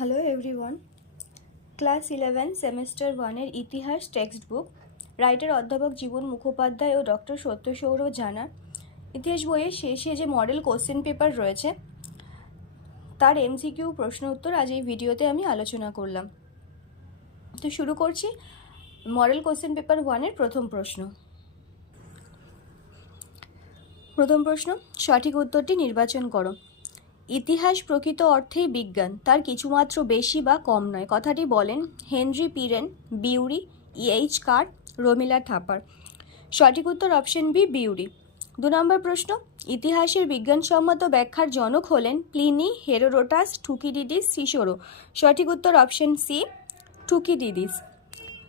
Hello everyone, class 11 semester 1-এর ইতিহাস text book, writer অধ্যাপক জীবন মুখোপাধ্যায় ও doctor সত্য সৌরভ জানা। ইতিহাস বইয়ের শেষে যে মডেল কোশ্চেন পেপার রয়েছে তার এমসিকিউ প্রশ্ন উত্তর আজ এই ভিডিওতে আমি আলোচনা করলাম। তো শুরু করছি মডেল কোশ্চেন পেপার 1-এর প্রথম প্রশ্ন। সঠিক উত্তরটি নির্বাচন করো। ইতিহাস প্রকৃত অর্থেই বিজ্ঞান, তার কিছুমাত্র বেশি বা কম নয়। কথাটি বলেন হেনরি পিরেন, বিউরি, এইচ কার, রমিলা থাপার। সঠিক উত্তর অপশন বি, বিউরি। 2 নম্বর প্রশ্ন, ইতিহাসের বিজ্ঞানসম্মত ব্যাখ্যার জনক হলেন প্লিনি, হেরোডোটাস, থুকিডিডিস, সিসোরো। সঠিক উত্তর অপশন সি, থুকিডিডিস।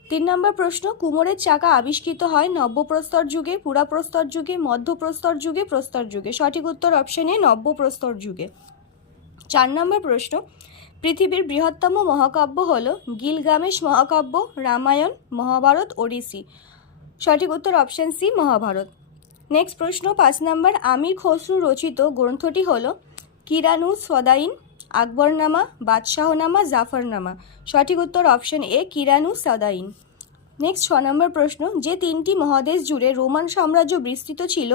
3 নম্বর প্রশ্ন, কুমোরের চাকা আবিষ্কৃত হয় নব্যপ্রস্তর যুগে, পুরাপ্রস্তর যুগে, মধ্যপ্রস্তর যুগে, প্রস্তর যুগে। সঠিক উত্তর অপশন এ, নব্যপ্রস্তর যুগে। 4 নম্বর প্রশ্ন, পৃথিবীর বৃহত্তম মহাকাব্য হল গিলগামেশ মহাকাব্য, রামায়ণ, মহাভারত, ওডিসি। সঠিক উত্তর অপশন সি, মহাভারত। নেক্সট প্রশ্ন 5 নম্বর, আমির খসরু রচিত গ্রন্থটি হল কিরানুস সদাইন, আকবরনামা, বাদশাহনামা, জাফরনামা। সঠিক উত্তর অপশন এ, কিরানুস সদাইন। নেক্সট 6 নম্বর প্রশ্ন, যে 3টি মহাদেশ জুড়ে রোমান সাম্রাজ্য বিস্তৃত ছিল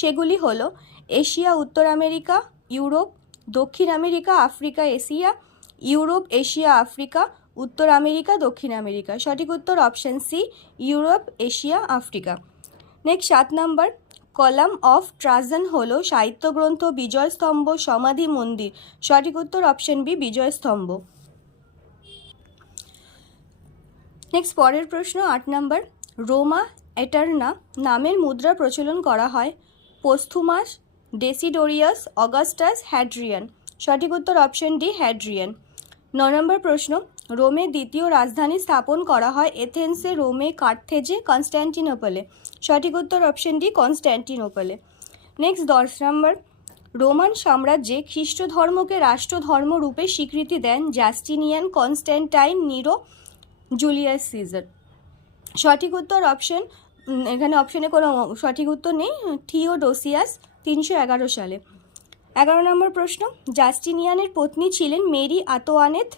সেগুলি হল এশিয়া, উত্তর আমেরিকা, ইউরোপ, দক্ষিণ America, Africa, Asia, Europe, Asia, Africa, উত্তর আমেরিকা, দক্ষিণ আমেরিকা। সঠিক উত্তর option C, Europe, Asia, Africa. Next 7 নম্বর, কলাম অফ ট্রাজন হলো সাহিত্যগ্রন্থ, বিজয়স্তম্ভ, সমাধি, মন্দির। সঠিক উত্তর অপশন বি, বিজয়স্তম্ভ। নেক্সট পরের প্রশ্ন 8 নম্বর, রোমা এটার্না নামের মুদ্রা প্রচলন করা হয় পোস্থুমাস, ডেসিডোরিয়াস, অগাস্টাস, হ্যাড্রিয়ান। সঠিক উত্তর অপশন ডি, হ্যাড্রিয়ান। 9 নম্বর প্রশ্ন, রোমে দ্বিতীয় রাজধানী স্থাপন করা হয় এথেন্সে, রোমে, কার্থেজে, কনস্ট্যান্টিনোপলে। সঠিক উত্তর অপশন ডি, কনস্ট্যান্টিনোপলে। নেক্সট 10 নম্বর, রোমান সাম্রাজ্যে খ্রিস্ট ধর্মকে রাষ্ট্রধর্ম রূপে স্বীকৃতি দেন Justinian, Constantine, Nero, Julius Caesar. সঠিক উত্তর অপশন, এখানে অপশনে কোনো সঠিক উত্তর নেই, থিওডোসিয়াস 311 সালে। 11 নম্বর প্রশ্ন, জাস্টিনিয়ানের পত্নী ছিলেন মেরি আতোয়ানেত,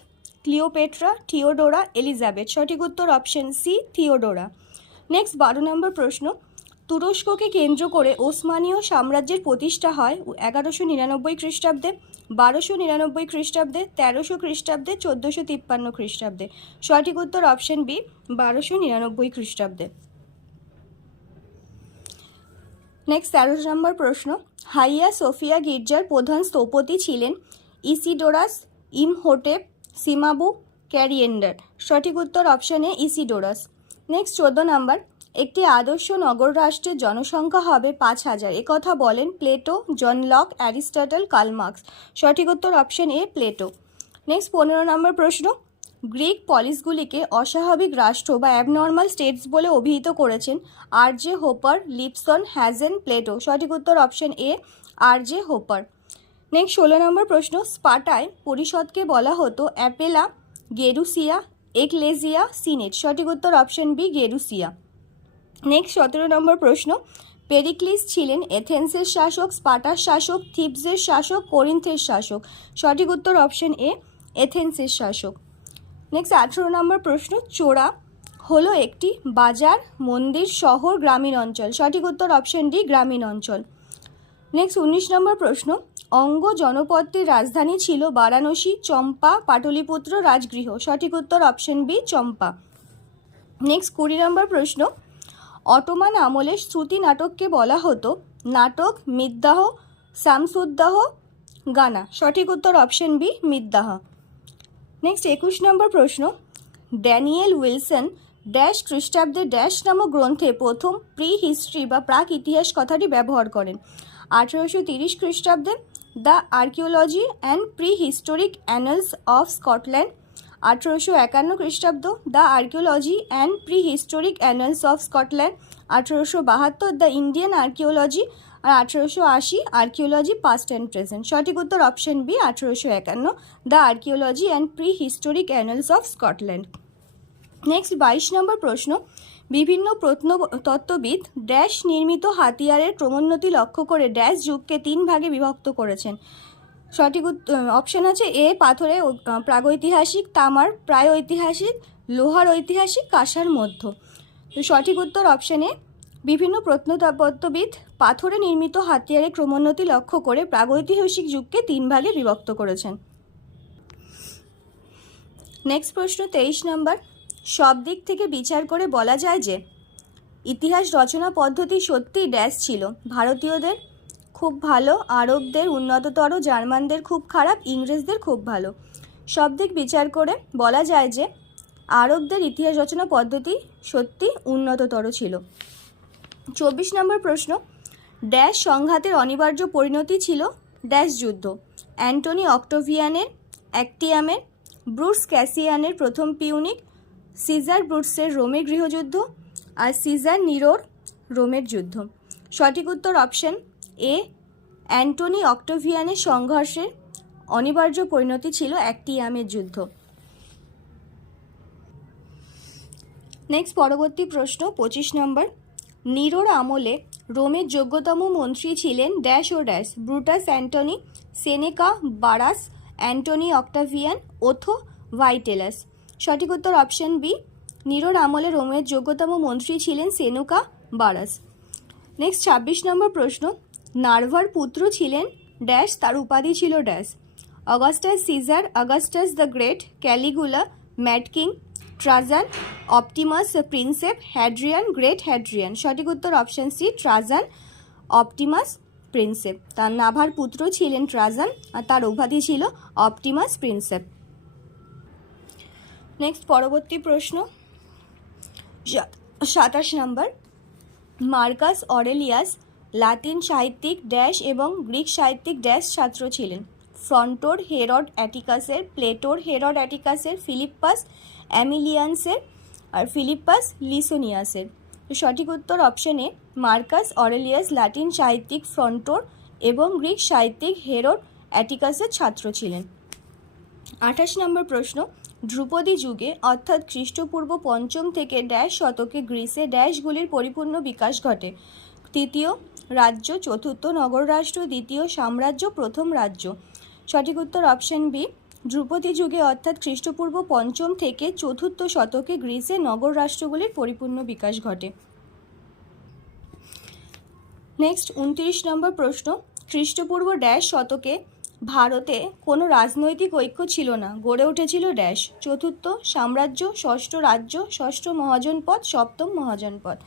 ক্লিওপেট্রা, থিওডোরা, এলিজাবেথ। সঠিক উত্তর অপশন সি, থিওডোরা। নেক্সট 12 নম্বর প্রশ্ন, তুরস্ককে কেন্দ্র করে ওসমানীয় সাম্রাজ্যের প্রতিষ্ঠা হয় 1199 খ্রিস্টাব্দে, 1299 খ্রিস্টাব্দে, 1300 খ্রিস্টাব্দে, 1453 খ্রিস্টাব্দে। সঠিক উত্তর অপশন বি, 1299 খ্রিস্টাব্দে। নেক্সট 13 নম্বর প্রশ্ন, হাইয়া সোফিয়া গির্জার প্রধান স্থপতি ছিলেন ইসিডোরাস, ইমহোটেপ, সিমাবু, ক্যারিয়েন্ডার। সঠিক উত্তর অপশন এ, ইসিডোরাস। নেক্সট 14 নম্বর, একটি আদর্শ নগর রাষ্ট্রের জনসংখ্যা হবে 5000, একথা বলেন Plato, John Locke, Aristotle, Karl Marx. সঠিক উত্তর অপশন এ, প্লেটো। নেক্সট 15 নম্বর প্রশ্ন, গ্রিক পলিসগুলিকে অস্বাভাবিক রাষ্ট্র বা অ্যাবনর্মাল স্টেটস বলে অভিহিত করেছেন R J Hopper, Lipson, Hazen, Plato. সঠিক উত্তর option A, R J Hopper. Next 16 নম্বর প্রশ্ন, স্পার্টায় পরিষদকে বলা হতো অ্যাপেলা, গেরুসিয়া, একলেজিয়া, সিনেট। সঠিক উত্তর অপশন বি, গেরুসিয়া। নেক্সট 17 নম্বর প্রশ্ন, পেরিক্লিস ছিলেন এথেন্সের শাসক, স্পার্টার শাসক, থিবসের শাসক, কোরিন্থের শাসক। সঠিক উত্তর অপশন এ, এথেন্সের শাসক। নেক্সট 18 নম্বর প্রশ্ন, চোরা হলো একটি বাজার, মন্দির, শহর, গ্রামীণ অঞ্চল। সঠিক উত্তর অপশন ডি, গ্রামীণ অঞ্চল। নেক্সট 19 নম্বর প্রশ্ন, অঙ্গ জনপদটির রাজধানী ছিল বারাণসী, চম্পা, পাটলিপুত্র, রাজগৃহ। সঠিক উত্তর অপশন বি, চম্পা। নেক্সট 20 নম্বর প্রশ্ন, অটোমান আমলের শ্রুতি নাটককে বলা হতো নাটক, মিদ্দাহ, শামসুদ্দাহ, গানা। সঠিক উত্তর অপশন বি, মিদ্দাহ। নেক্সট 21 নম্বর প্রশ্ন, ড্যানিয়েল উইলসন ড্যাশ খ্রিস্টাব্দে ড্যাশ নামক গ্রন্থে প্রথম প্রি হিস্ট্রি বা প্রাক ইতিহাস কথাটি ব্যবহার করেন 1830 খ্রিস্টাব্দে, the archaeology and pre historic annals of Scotland, 1851 খ্রিস্টাব্দ, the archaeology and pre historic annals of Scotland, 1872 the Indian archaeology, আর 1880 আর্কিওলজি পাস্ট অ্যান্ড প্রেজেন্ট। সঠিক উত্তর option B, 1851 the archaeology and pre historic annals of Scotland. Next 22 নম্বর প্রশ্ন, বিভিন্ন প্রত্নতত্ত্ববিদ dash নির্মিত হাতিয়ারের ক্রমোন্নতি লক্ষ্য করে ড্যাশ যুগকে 3 ভাগে বিভক্ত করেছেন সঠিক অপশন আছে এ পাথরে প্রাগৈতিহাসিক, তামার প্রায় ঐতিহাসিক, লোহার ঐতিহাসিক, কাঁসার মধ্য। তো সঠিক উত্তর অপশানে বিভিন্ন প্রত্নতত্ত্ববিদ পাথরে নির্মিত হাতিয়ারের ক্রমোন্নতি লক্ষ্য করে প্রাগৈতিহাসিক যুগকে 3 ভাগে বিভক্ত করেছেন। নেক্সট প্রশ্ন 23 নম্বর। সব দিক থেকে বিচার করে বলা যায় যে ইতিহাস রচনা পদ্ধতি সত্যিই ড্যাশ ছিল, ভারতীয়দের খুব ভালো, আরবদের উন্নততর, জার্মানদের খুব খারাপ, ইংরেজদের খুব ভালো। সব দিক বিচার করে বলা যায় যে আরবদের ইতিহাস রচনা পদ্ধতি সত্যি উন্নততর ছিল। 24 নম্বর প্রশ্ন। ড্যাশ সংঘাতের অনিবার্য পরিণতি ছিল ড্যাশ যুদ্ধ, অ্যান্টনি অক্টোভিয়ানের অ্যাক্টিয়ামের, ব্রুটস ক্যাসিয়ানের প্রথম পিউনিক, সিজার ব্রুটসের রোমের গৃহযুদ্ধ, আর সিজার নিরোর রোমের যুদ্ধ। সঠিক উত্তর অপশন এ অ্যান্টনি অক্টোভিয়ানের সংঘর্ষের অনিবার্য পরিণতি ছিল অ্যাক্টিয়ামের যুদ্ধ। নেক্সট পরবর্তী প্রশ্ন 25 নম্বর। নিরোর আমলে রোমের যোগ্যতম মন্ত্রী ছিলেন dash O dash, Brutus Antony, সেনেকা, বারাস, অ্যান্টনি অক্টাভিয়ান, ওথো, ভাইটেলাস। সঠিক উত্তর অপশন বি নিরোর আমলে রোমের যোগ্যতম মন্ত্রী ছিলেন সেনুকা, বারাস। নেক্সট 26 নম্বর প্রশ্ন। নার্ভার পুত্র ছিলেন ড্যাশ, তার উপাধি ছিল dash, Augustus Caesar, Augustus the great, Caligula, mad king, Trajan, Optimus Princeps, Hadrian, great Hadrian. সঠিক উত্তর option C Trajan, Optimus Princeps. তার নাভার পুত্র ছিলেন ট্রাজান আর তার উপাধি ছিল অপটিমাস প্রিন্সেপ। নেক্সট পরবর্তী প্রশ্ন 27 নম্বর। মার্কাস অরেলিয়াস লাতিন সাহিত্যিক ড্যাশ এবং গ্রিক সাহিত্যিক ড্যাশ ছাত্র ছিলেন, ফ্রন্টোর হেরড অ্যাটিকাসের, প্লেটোর হেরড অ্যাটিকাসের, ফিলিপ্পাস অ্যামিলিয়ান্সের আর ফিলিপ্পাস লিসোনিয়াসের। সঠিক উত্তর অপশন এ মার্কাস অরেলিয়াস লাতিন সাহিত্যিক ফ্রন্টোর এবং গ্রিক সাহিত্যিক হেরড অ্যাটিকাসের ছাত্র ছিলেন। 28 নম্বর প্রশ্ন। ধ্রুপদী যুগে অর্থাৎ খ্রিস্টপূর্ব 5ম থেকে ড্যাশ শতকে গ্রিসে ড্যাশগুলির পরিপূর্ণ বিকাশ ঘটে, তৃতীয় রাজ্য, চতুর্থ নগর রাষ্ট্র, দ্বিতীয় সাম্রাজ্য, প্রথম রাজ্য। সঠিক উত্তর অপশন বি ধ্রুপদী যুগে অর্থাৎ খ্রিস্টপূর্ব 5ম থেকে 4র্থ শতকে গ্রিসে নগর রাষ্ট্রগুলির পরিপূর্ণ বিকাশ ঘটে। নেক্সট 29 নম্বর প্রশ্ন। খ্রিস্টপূর্ব ড্যাশ শতকে ভারতে কোনো রাজনৈতিক ঐক্য ছিল না, গড়ে উঠেছিল ড্যাশ, চতুর্থ সাম্রাজ্য, ষষ্ঠ রাজ্য, ষষ্ঠ মহাজনপদ, সপ্তম মহাজনপদ।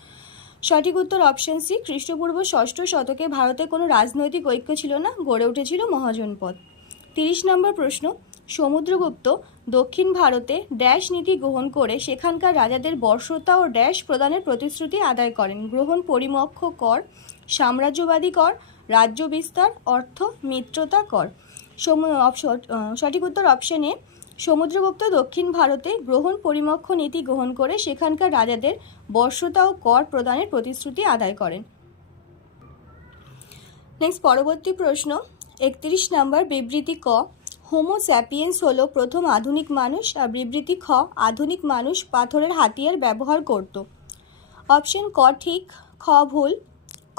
সঠিক উত্তর অপশন সি খ্রিস্টপূর্ব 6ষ্ঠ শতকে ভারতে কোনো রাজনৈতিক ঐক্য ছিল না, গড়ে উঠেছিল মহাজনপদ। 30 নম্বর প্রশ্ন। সমুদ্রগুপ্ত দক্ষিণ ভারতে ড্যাশ নীতি গ্রহণ করে সেখানকার রাজাদের বর্ষতা ও ড্যাশ প্রদানের প্রতিশ্রুতি আদায় করেন, গ্রহণ পরিমক্ষ কর, সাম্রাজ্যবাদী কর, রাজ্য বিস্তার, অর্থ মিত্রতা কর। সঠিক উত্তর অপশন এ সমুদ্রগুপ্ত দক্ষিণ ভারতে গ্রহণ পরিমক্ষ নীতি গ্রহণ করে সেখানকার রাজাদের বর্ষতা ও কর প্রদানের প্রতিশ্রুতি আদায় করেন। নেক্সট পরবর্তী প্রশ্ন 31 নম্বর। বিবৃতি ক হোমো স্যাপিয়েন্স হলো প্রথম আধুনিক মানুষ, আর বিবৃতি খ আধুনিক মানুষ পাথরের হাতিয়ার ব্যবহার করত। অপশন ক ঠিক, খ ভুল,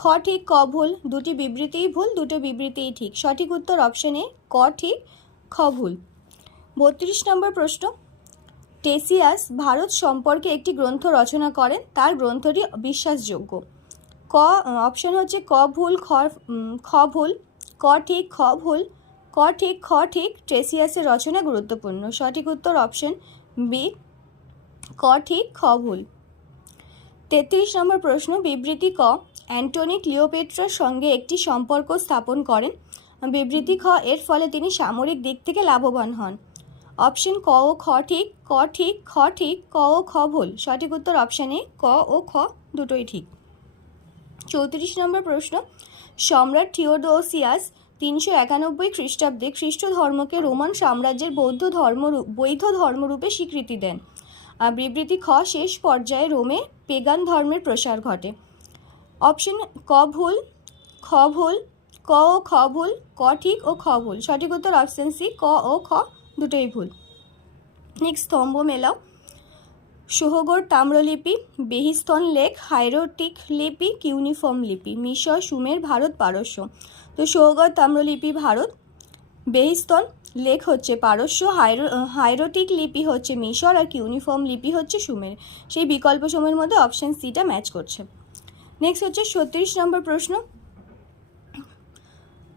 খ ঠিক ক ভুল, দুটি বিবৃতিই ভুল, দুটো বিবৃতিই ঠিক। সঠিক উত্তর অপশন এ ক ঠিক খ ভুল। 32 নম্বর প্রশ্ন। টেসিয়াস ভারত সম্পর্কে একটি গ্রন্থ রচনা করেন, তার গ্রন্থটি বিশ্বাসযোগ্য। ক অপশন হচ্ছে ক ভুল, খ ভুল, ক ঠিক খ ভুল, ক ঠিক খ ঠিক। টেসিয়াসের রচনা গুরুত্বপূর্ণ। সঠিক উত্তর অপশন বি ক ঠিক খ ভুল। 33 নম্বর প্রশ্ন। বিবৃতি ক অ্যান্টনি ক্লিওপেট্রার সঙ্গে একটি সম্পর্ক স্থাপন করেন, বিবৃতি খ এর ফলে তিনি সামরিক দিক থেকে লাভবান হন। অপশন ক ও খ ঠিক, ক ঠিক খ ঠিক, ক ও খ ভুল। সঠিক উত্তর অপশন এ ক ও খ দুটোই ঠিক। 34 নম্বর প্রশ্ন। সম্রাট থিওডোসিয়াস 391 খ্রিস্টাব্দে খ্রিস্ট ধর্মকে রোমান সাম্রাজ্যের বৈধ ধর্মরূপে স্বীকৃতি দেন, বিবৃতি খ শেষ পর্যায়ে রোমে পেগান ধর্মের প্রসার ঘটে। অপশন ক ভুল, খ ভুল, ক ও খ ভুল, ক ঠিক ও খ ভুল। সঠিক উত্তর অপশন সি ক ও খ দুটোই ভুল। নেক্সট স্তম্ভ মেলাও। সোহগড় তাম্রলিপি, বেহিস্তন লেখ, হাইরোটিক লিপি, কিউনিফর্ম লিপি। মিশর, সুমের, ভারত, পারস্য। তো সোহগড় তাম্রলিপি ভারত, বেহিস্তন লেখ হচ্ছে পারস্য, হাইরোটিক লিপি হচ্ছে মিশর, আর কিউনিফর্ম লিপি হচ্ছে সুমের। সেই বিকল্প সময়ের মধ্যে অপশান সিটা ম্যাচ করছে। নেক্সট হচ্ছে 36 নম্বর প্রশ্ন,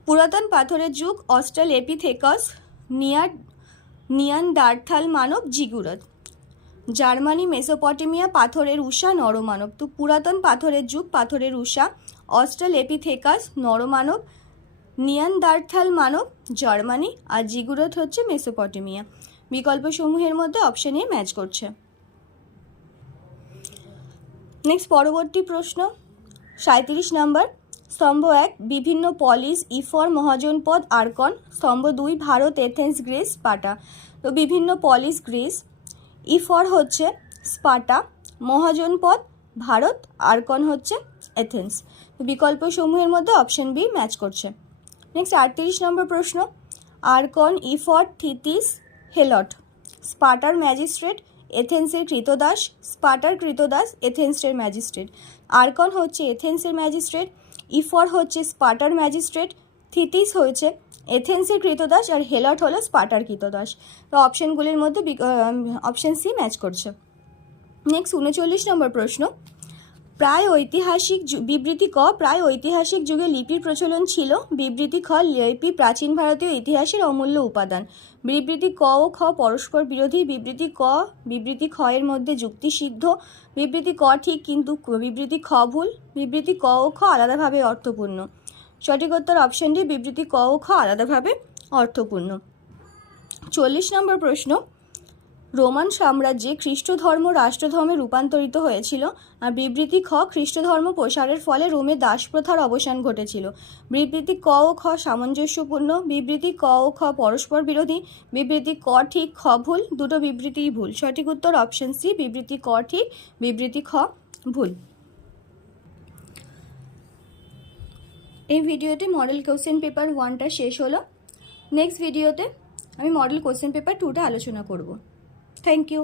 পুরাতন পাথরের যুগ অস্ট্রালেপিথেকাস, নিয়ানদার্থাল মানব, জিগুরত। জার্মানি, মেসোপটেমিয়া, পাথরের উষা, নরমানব। তো পুরাতন পাথরের যুগ পাথরের উষা, অস্ট্রালেপিথেকাস নরমানব, নিয়ানদার্থাল মানব জার্মানি, আর জিগুরত হচ্ছে মেসোপটেমিয়া। বিকল্প সমূহের মধ্যে অপশন এ ম্যাচ করছে। নেক্সট পরবর্তী প্রশ্ন 37 নম্বর, স্তম্ভ 1 বিভিন্ন পলিস, ইফর, মহাজনপদ, আর্কন। স্তম্ভ 2 ভারত, এথেন্স, গ্রিস, স্পার্টা। তো বিভিন্ন পলিস গ্রিস, ইফর হচ্ছে স্পার্টা, মহাজনপদ ভারত, আর্কন হচ্ছে এথেন্স। তো বিকল্প সমূহের মধ্যে অপশন বি ম্যাচ করছে। নেক্সট 38 নম্বর প্রশ্ন, আর্কন, ইফর, থিতিস, হেলট। স্পার্টার ম্যাজিস্ট্রেট, এথেন্সের কৃতদাস, স্পার্টার কৃতদাস, এথেন্সের ম্যাজিস্ট্রেট। আর্কন হচ্ছে এথেন্সের ম্যাজিস্ট্রেট, ইফর হচ্ছে স্পার্টার ম্যাজিস্ট্রেট, থিতিস হয়েছে এথেন্সের কৃতদাস, আর হেলট হলো স্পার্টার কৃতদাস। তো অপশানগুলির মধ্যে অপশান সি ম্যাচ করছে। নেক্সট 39 নম্বর প্রশ্ন, প্রায় ঐতিহাসিক বিবৃতি ক, প্রায় ঐতিহাসিক যুগে লিপির প্রচলন ছিল। বিবৃতি খ, লিপি প্রাচীন ভারতীয় ইতিহাসের অমূল্য উপাদান। বিবৃতি ক ও খ পরস্পর বিরোধী। বিবৃতি খ এর মধ্যে যুক্তিসিদ্ধ। বিবৃতি ক ঠিক কিন্তু বিবৃতি খ ভুল। বিবৃতি ক ও খ আলাদাভাবে অর্থপূর্ণ। সঠিক উত্তর অপশন ডি, বিবৃতি ক ও খ আলাদাভাবে অর্থপূর্ণ। 40 নম্বর প্রশ্ন, রোমান সাম্রাজ্যে খ্রিস্ট ধর্ম রাষ্ট্রধর্মে রূপান্তরিত হয়েছিল। আর বিবৃতি খ, খ্রিস্ট ধর্ম প্রসারের ফলে রোমে দাসপ্রথার অবসান ঘটেছিল। বিবৃতি ক ও খ সামঞ্জস্যপূর্ণ। বিবৃতি ক ও খ পরস্পর বিরোধী। বিবৃতি ক ঠিক, খ ভুল। দুটো বিবৃতিই ভুল। সঠিক উত্তর অপশন সি, বিবৃতি ক ঠিক, বিবৃতি খ ভুল। এই ভিডিওতে মডেল কোশ্চেন পেপার 1টা শেষ হলো। নেক্সট ভিডিওতে আমি মডেল কোশ্চেন পেপার 2টা আলোচনা করব। Thank you.